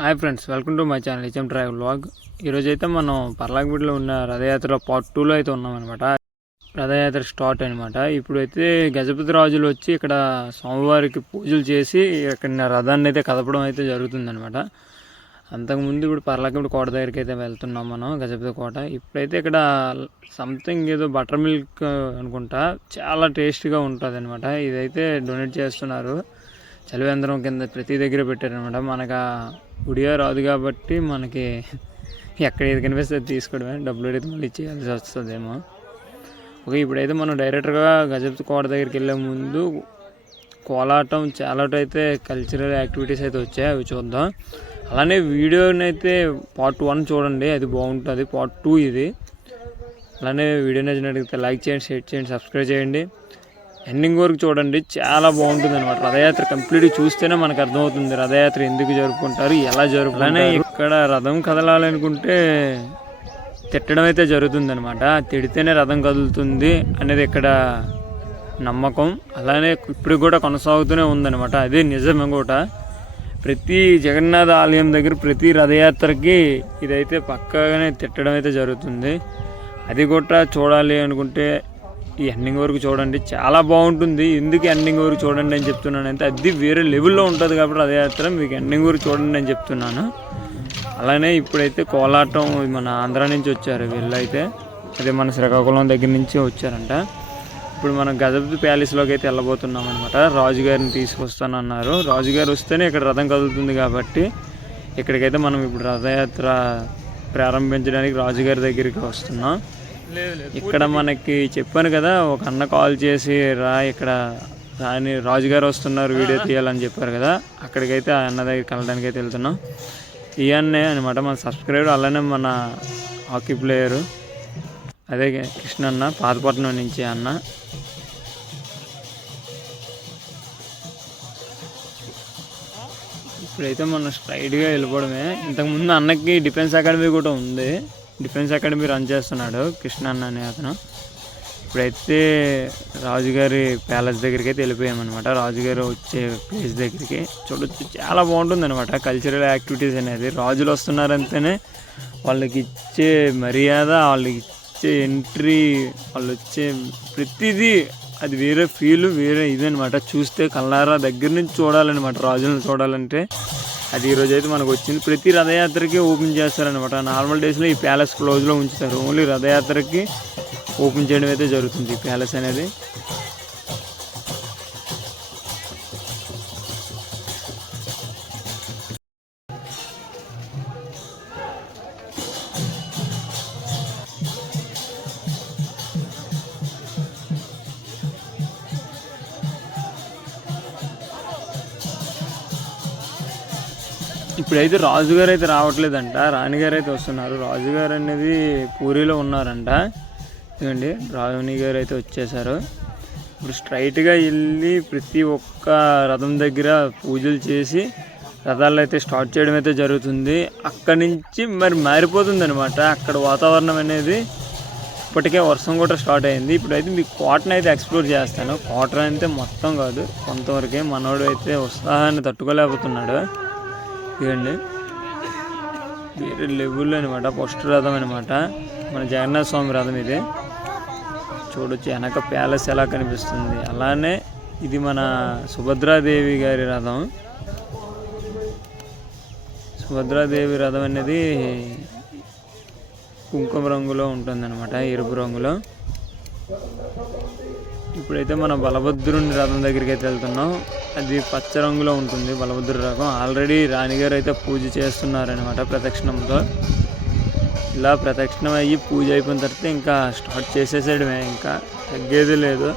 Hi friends welcome to my channel HM drive vlog ఈరోజు అయితే మనం పర్లాగ్బిడ్లో ఉన్న రథయాత్ర పార్ట్ టూలో అయితే ఉన్నామన్నమాట. రథయాత్ర స్టార్ట్ అనమాట ఇప్పుడైతే గజపతి రాజులు వచ్చి ఇక్కడ స్వామివారికి పూజలు చేసి ఇక్కడ రథాన్ని అయితే కదపడం అయితే జరుగుతుందనమాట అంతకుముందు ఇప్పుడు పర్లాగ్బిడ్ కోట దగ్గరికి అయితే వెళ్తున్నాం మనం గజపతి కోట. ఇప్పుడైతే ఇక్కడ సంథింగ్ ఏదో బటర్ మిల్క్ అనుకుంటా చాలా టేస్ట్గా ఉంటుంది అనమాట ఇదైతే డొనేట్ చేస్తున్నారు. చలివేంద్రం కింద ప్రతి దగ్గర పెట్టారనమాట మనకు ఆ రాదు కాబట్టి మనకి ఎక్కడ ఏది కనిపిస్తే తీసుకోవడమే. డబ్బులు అడిగితే మళ్ళీ ఇచ్చేయాల్సి వస్తుందేమో. ఓకే ఇప్పుడైతే మనం డైరెక్ట్గా గజపతి కోట దగ్గరికి వెళ్ళే ముందు కోలాటం చాలా అయితే కల్చరల్ యాక్టివిటీస్ అయితే వచ్చాయి. అవి చూద్దాం. అలానే వీడియోని అయితే పార్ట్ వన్ చూడండి. అది బాగుంటుంది. పార్ట్ టూ ఇది. అలానే వీడియో నచ్చినట్టు లైక్ చేయండి షేర్ చేయండి సబ్స్క్రైబ్ చేయండి. ఎండింగ్ వరకు చూడండి చాలా బాగుంటుంది అనమాట రథయాత్ర కంప్లీట్గా చూస్తేనే మనకు అర్థమవుతుంది రథయాత్ర ఎందుకు జరుపుకుంటారు ఎలా జరుపుకుంటారు. ఇక్కడ రథం కదలాలనుకుంటే తిట్టడం అయితే జరుగుతుంది అనమాట తిడితేనే రథం కదులుతుంది అనేది ఇక్కడ నమ్మకం. అలానే ఇప్పుడు కూడా కొనసాగుతూనే ఉందన్నమాట. అదే నిజం కూడా ప్రతి జగన్నాథ ఆలయం దగ్గర ప్రతి రథయాత్రకి ఇదైతే పక్కగానే తిట్టడం అయితే జరుగుతుంది. అది కూడా చూడాలి అనుకుంటే ఈ ఎండింగ్ వరకు చూడండి. చాలా బాగుంటుంది. ఎందుకు ఎండింగ్ వరకు చూడండి అని చెప్తున్నాను అంటే అది వేరే లెవెల్లో ఉంటుంది కాబట్టి రథయాత్ర మీకు ఎండింగ్ వరకు చూడండి అని చెప్తున్నాను. అలానే ఇప్పుడైతే కోలాటం మన ఆంధ్ర నుంచి వచ్చారు వీళ్ళైతే. అదే మన శ్రీకాకుళం దగ్గర నుంచి వచ్చారంట. ఇప్పుడు మనం గజపతి ప్యాలెస్లోకి అయితే వెళ్ళబోతున్నాం అనమాట రాజుగారిని తీసుకొస్తానన్నారు రాజుగారు వస్తేనే ఇక్కడ రథం కదులుతుంది కాబట్టి ఇక్కడికైతే మనం ఇప్పుడు రథయాత్ర ప్రారంభించడానికి రాజుగారి దగ్గరికి వస్తున్నాం. ఇక్కడ మనకి చెప్పాను కదా ఒక అన్న కాల్ చేసి రా ఇక్కడ రాని రాజుగారు వస్తున్నారు వీడియో తీయాలని చెప్పారు కదా. అక్కడికైతే ఆ అన్న దగ్గరికి వెళ్ళడానికి అయితే వెళ్తున్నాం. ఈ అన్నే అనమాట మన సబ్స్క్రైబర్ అలానే మన హాకీ ప్లేయరు. అదే కృష్ణ అన్న పాతపట్నం నుంచి అన్న. ఇప్పుడైతే మనం స్ట్రైట్గా వెళ్ళిపోవడమే. ఇంతకుముందు అన్నకి డిఫెన్స్ అకాడమీ కూడా ఉంది. డిఫెన్స్ అకాడమీ రన్ చేస్తున్నాడు కృష్ణ అన్న అనే అతను. ఇప్పుడైతే రాజుగారి ప్యాలెస్ దగ్గరికి అయితే వెళ్ళిపోయామన్నమాట రాజుగారు వచ్చే ప్లేస్ దగ్గరికి చూడొచ్చు. చాలా బాగుంటుంది అనమాట కల్చరల్ యాక్టివిటీస్ అనేది. రాజులు వస్తున్నారంటేనే వాళ్ళకి ఇచ్చే మర్యాద వాళ్ళకి ఇచ్చే ఎంట్రీ వాళ్ళు వచ్చే ప్రతిదీ అది వేరే ఫీల్ వేరే ఇదనమాట చూస్తే కల్లారా దగ్గర నుంచి చూడాలన్నమాట. రాజులను చూడాలంటే అది ఈరోజు అయితే మనకు వచ్చింది. ప్రతి రథయాత్రకి ఓపెన్ చేస్తారనమాట నార్మల్ డేస్లో ఈ ప్యాలెస్ క్లోజ్లో ఉంచుతారు. ఓన్లీ రథయాత్రకి ఓపెన్ చేయడం అయితే జరుగుతుంది ఈ ప్యాలెస్ అనేది. ఇప్పుడైతే రాజుగారు అయితే రావట్లేదంట. రాణిగారు అయితే వస్తున్నారు. రాజుగారు అనేది పూరిలో ఉన్నారంట. ఇదండి రాణి గారు అయితే వచ్చేసారు. ఇప్పుడు స్ట్రైట్గా వెళ్ళి ప్రతి ఒక్క రథం దగ్గర పూజలు చేసి రథాలు అయితే స్టార్ట్ చేయడం అయితే జరుగుతుంది. అక్కడి నుంచి మరి మారిపోతుంది అనమాట అక్కడ వాతావరణం అనేది ఇప్పటికే వర్షం కూడా స్టార్ట్ అయింది. ఇప్పుడైతే మీకు కోటను అయితే ఎక్స్ప్లోర్ చేస్తాను. కోట అయితే మొత్తం కాదు కొంతవరకే మనోడు అయితే ఉత్సాహాన్ని తట్టుకోలేకపోతున్నాడు. ఇదండి వేరే లెవెల్ అనమాట ఫస్ట్ రథం అనమాట మన జగన్నాథ స్వామి రథం ఇది. చూడొచ్చు వెనక ప్యాలెస్ ఎలా కనిపిస్తుంది. అలానే ఇది మన సుభద్రాదేవి గారి రథం. సుభద్రాదేవి రథం అనేది కుంకుమ రంగులో ఉంటుందన్నమాట ఎరుపు రంగులో. ఇప్పుడైతే మన బలభద్రుని రథం దగ్గరికి అయితే వెళ్తున్నాం. అది పచ్చ రంగులో ఉంటుంది బలభద్రుడి రథం. ఆల్రెడీ రాణిగారు అయితే పూజ చేస్తున్నారనమాట ప్రదక్షిణంతో. ఇలా ప్రదక్షిణం అయ్యి పూజ అయిపోయిన తర్వాత ఇంకా స్టార్ట్ చేసేసాడు ఇంకా తగ్గేది లేదు.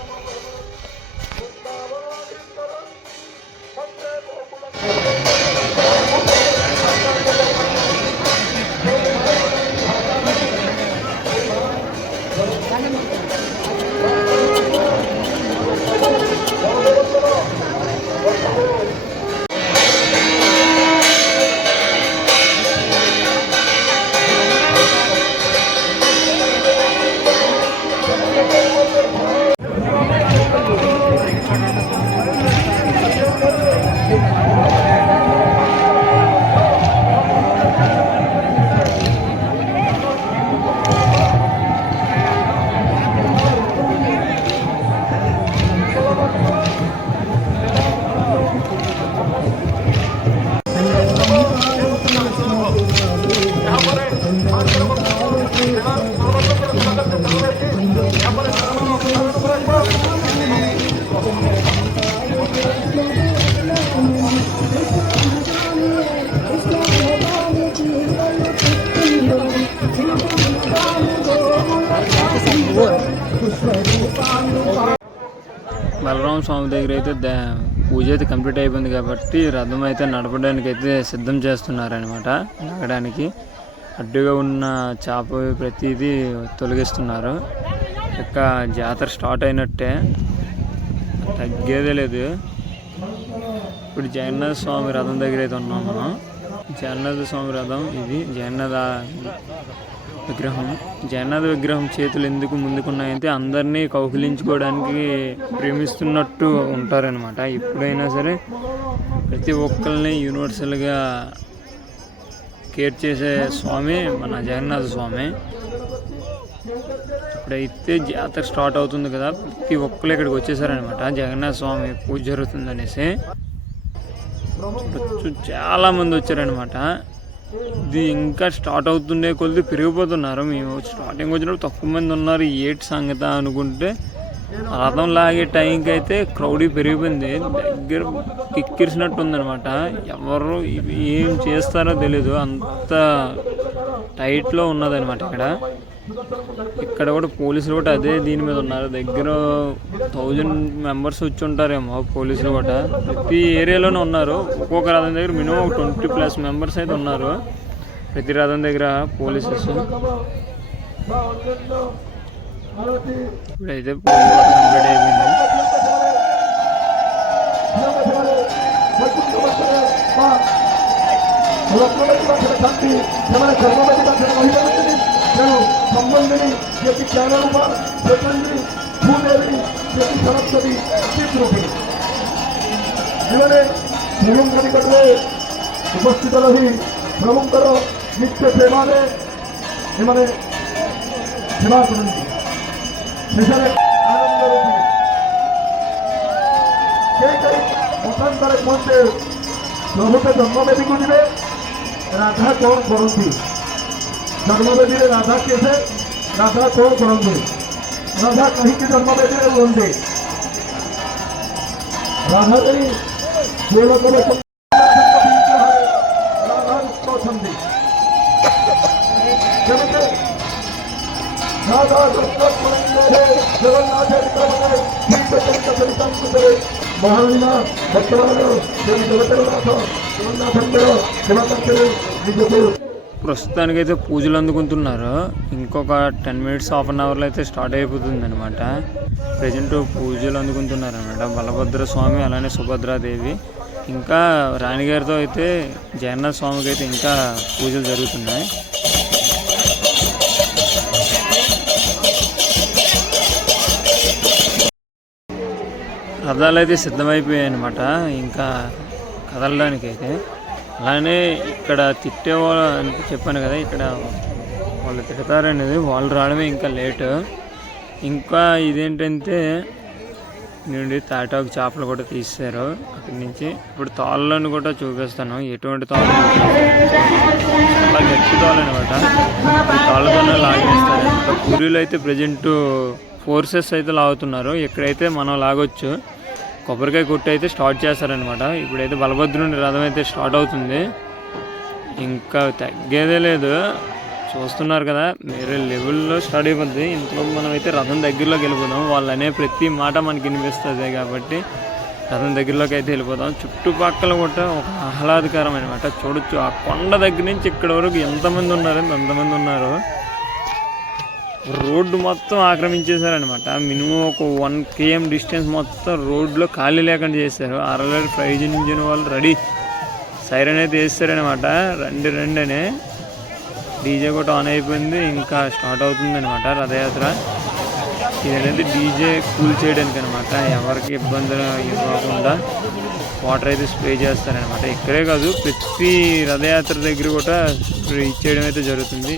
బలరామ స్వామి దగ్గర అయితే పూజ అయితే కంప్లీట్ అయిపోయింది కాబట్టి రథం అయితే నడపడానికి అయితే సిద్ధం చేస్తున్నారనమాట లాగడానికి అడ్డుగా ఉన్న చేప ప్రతిదీ తొలగిస్తున్నారు. ఇక జాతర స్టార్ట్ అయినట్టే. తగ్గేదే లేదు. ఇప్పుడు జగన్నాథ స్వామి రథం దగ్గర అయితే ఉన్నాం మనం. జగన్నాథ స్వామి రథం ఇది. జగన్నాథ విగ్రహం. జగన్నాథ విగ్రహం చేతులు ఎందుకు ముందుకున్నాయంటే అందరినీ కౌగిలించుకోవడానికి ప్రేమిస్తున్నట్టు ఉంటారనమాట ఎప్పుడైనా సరే ప్రతి ఒక్కరిని యూనివర్సల్గా కేర్ చేసే స్వామి మన జగన్నాథ స్వామి. ఇప్పుడైతే జాతర స్టార్ట్ అవుతుంది కదా ప్రతి ఒక్కరు ఇక్కడికి వచ్చేసారనమాట జగన్నాథ స్వామి పూజ జరుగుతుంది అనేసి చాలా మంది వచ్చారనమాట ఇది ఇంకా స్టార్ట్ అవుతుండే కొద్ది పెరిగిపోతున్నారు. మేము స్టార్టింగ్ వచ్చినప్పుడు తక్కువ మంది ఉన్నారు. ఏటి సంగత అనుకుంటే రథం లాగే టైంకి అయితే క్రౌడీ పెరిగిపోయింది. దగ్గర కిక్కిరిసినట్టు ఉందనమాట ఎవరు ఏం చేస్తారో తెలీదు. అంత టైట్లో ఉన్నదనమాట ఇక్కడ. ఇక్కడ కూడా పోలీసులు కూడా అదే దీని మీద ఉన్నారు. దగ్గర థౌజండ్ మెంబర్స్ వచ్చి ఉంటారేమో పోలీసులు కూడా. ప్రతి ఏరియాలోనే ఉన్నారు. ఒక్కొక్క రథం దగ్గర మినిమం ట్వంటీ ప్లస్ మెంబర్స్ అయితే ఉన్నారు. ప్రతి రథం దగ్గర పోలీసెస్. ఇప్పుడైతే కంప్లీట్ అయిపోయింది. శాంతి నేను సంబంధిని ప్రతి క్షణంగా ప్రతిని భూదేవిని ప్రతి సరస్వతి চিত্রূপী জীবনে জীবন নিকটে উপস্থিত রহি প্রভুঙ্কর নিত্য প্রেমারে এমানে সেবা করন্তি শেষে আনন্দ রূপী সেই সেই মতান্তরে মধ্যে প্রভুকে জন্মবেদীকে দিবে রাধা কণ করন্তি জন্মবেদীরে রাধা কেসে রাধা তো করন্দে রাধা কহিকে জন্মবেদীরে লন্দে রাধা দেবী দেবকবে মহাবিনা ভক্তবাদ শ্রী জগতের নাথ জগন্নাথ নিজ ప్రస్తుతానికైతే పూజలు అందుకుంటున్నారు. ఇంకొక టెన్ మినిట్స్ హాఫ్ అన్ అవర్లో అయితే స్టార్ట్ అయిపోతుంది అనమాట ప్రజెంట్ పూజలు అందుకుంటున్నారు అనమాట బలభద్ర స్వామి అలానే సుభద్రాదేవి. ఇంకా రాణిగారితో అయితే జగన్నాథ స్వామికి అయితే ఇంకా పూజలు జరుగుతున్నాయి. రథాలు అయితే సిద్ధమైపోయాయి అనమాట ఇంకా కదలడానికైతే. అలానే ఇక్కడ తిట్టేవాళ్ళు అని చెప్పాను కదా ఇక్కడ వాళ్ళు తిడతారనేది వాళ్ళు రావడమే ఇంకా లేట్. ఇంకా ఇదేంటంటే నుండి తాటాకు చేపలు కూడా తీస్తారు అక్కడి నుంచి ఇప్పుడు తాళ్ళను కూడా చూపిస్తాను. ఎటువంటి తాళ్ళు చాలా గట్టి తాళ్ళు అనమాట ఈ తాళ్ళతోనే లాగేస్తారు. పూరీలు అయితే ప్రజెంట్ ఫోర్సెస్ అయితే లాగుతున్నారు. ఇక్కడైతే మనం లాగొచ్చు కొబ్బరికాయ కొట్టు అయితే స్టార్ట్ చేశారనమాట ఇప్పుడైతే బలభద్రుని రథం అయితే స్టార్ట్ అవుతుంది. ఇంకా తగ్గేదే లేదు. చూస్తున్నారు కదా వేరే లెవెల్లో స్టార్ట్ అయిపోద్ది. ఇంట్లో మనం అయితే రథం దగ్గరలోకి వెళ్ళిపోదాం. వాళ్ళు అనే ప్రతి మాట మనకి వినిపిస్తుంది కాబట్టి రథం దగ్గరలోకి అయితే వెళ్ళిపోదాం. చుట్టుపక్కల కూడా ఒక ఆహ్లాదకరం అనమాట చూడొచ్చు ఆ కొండ దగ్గర నుంచి ఇక్కడ వరకు ఎంతమంది ఉన్నారు అంతమంది ఉన్నారు. రోడ్డు మొత్తం ఆక్రమించేశారనమాట మినిమం ఒక వన్ కేఎం డిస్టెన్స్ మొత్తం రోడ్లో ఖాళీ లేకుండా చేశారు. ఆర్ఎల్ఆర్ ప్రైజ్ ఇంజిన్ వాళ్ళు రెడీ. సైరన్ అయితే వేస్తారనమాట రండి రండి అని. డీజే కూడా ఆన్ అయిపోయింది. ఇంకా స్టార్ట్ అవుతుంది అనమాట రథయాత్ర. ఇదనేది డీజే కూల్ చేయడానికి అనమాట ఎవరికి ఇబ్బంది ఇవ్వకుండా వాటర్ అయితే స్ప్రే చేస్తారనమాట ఇక్కడే కాదు ప్రతి రథయాత్ర దగ్గర కూడా స్ప్రే ఇచ్చేయడం అయితే జరుగుతుంది.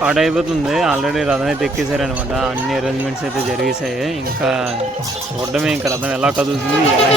స్టార్ట్ అయిపోతుంది. ఆల్రెడీ రథం అయితే ఎక్కేసారనమాట అన్ని అరేంజ్మెంట్స్ అయితే జరిగేసాయి ఇంకా చూడడమే ఇంకా రథం ఎలా కదులుతుంది ఎలా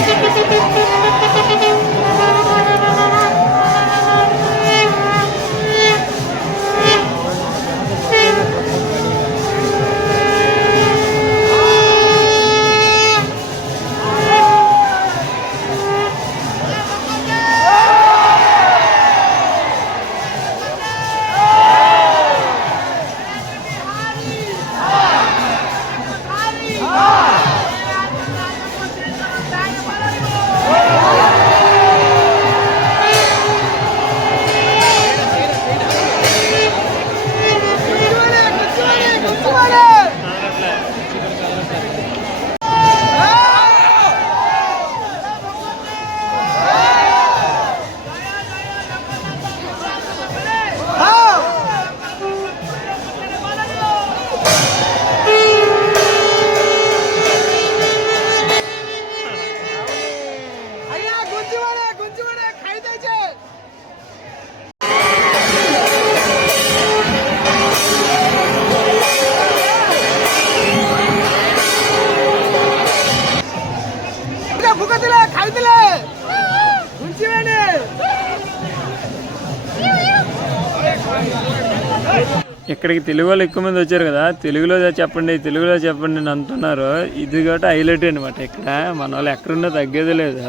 ఇక్కడికి తెలుగు వాళ్ళు ఎక్కువ మంది వచ్చారు కదా తెలుగులో చెప్పండి తెలుగులో చెప్పండి అని అంటున్నారు. ఇది కూడా హైలైట్ అనమాట ఇక్కడ. మన వాళ్ళు ఎక్కడున్నా తగ్గేది లేదు.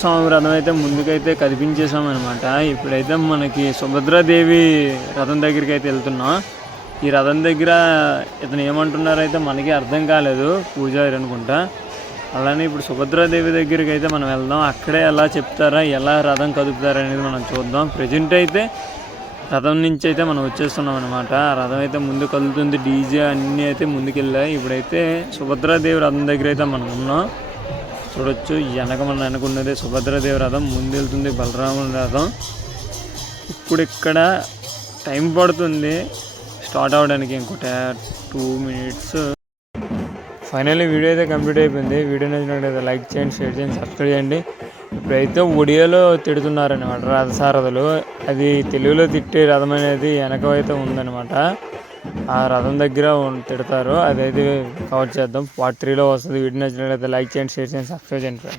స్వామి రథం అయితే ముందుకైతే కదిపించేసాం అనమాట ఇప్పుడైతే మనకి సుభద్రాదేవి రథం దగ్గరికి అయితే వెళ్తున్నాం. ఈ రథం దగ్గర ఇతను ఏమంటున్నారో అయితే మనకి అర్థం కాలేదు పూజారి అనుకుంటా. అలానే ఇప్పుడు సుభద్రాదేవి దగ్గరికి అయితే మనం వెళ్దాం. అక్కడే ఎలా చెప్తారా ఎలా రథం కదుపుతారా అనేది మనం చూద్దాం. ప్రజెంట్ అయితే రథం నుంచి అయితే మనం వచ్చేస్తున్నాం అనమాట ఆ రథం అయితే ముందు కదులుతుంది. డీజే అన్నీ అయితే ముందుకెళ్ళాయి. ఇప్పుడైతే సుభద్రాదేవి రథం దగ్గర అయితే మనం ఉన్నాం. చూడొచ్చు. వెనక మన వెనకున్నదే సుభద్రాదేవి రథం ముందు వెళ్తుంది బలరాముని రథం. ఇప్పుడు ఇక్కడ టైం పడుతుంది. స్టార్ట్ అవ్వడానికి ఇంకొక టూ మినిట్స్. ఫైనల్లీ వీడియో అయితే కంప్లీట్ అయిపోయింది. వీడియో నచ్చినట్లయితే లైక్ చేయండి షేర్ చేయండి సబ్స్క్రైబ్ చేయండి. ఇప్పుడైతే ఒడియాలో తిడుతున్నారనమాట రథసారథులు. అది తెలుగులో తిట్టే రథం అనేది వెనక అయితే ఉందన్నమాట. ఆ రథం దగ్గర తిడతారు. అదైతే కవర్ చేద్దాం. పార్ట్ త్రీలో వస్తుంది. వీడియో నచ్చినట్లయితే లైక్ చేయండి షేర్ చేయండి సబ్స్క్రైబ్ చేయండి ఫ్రెండ్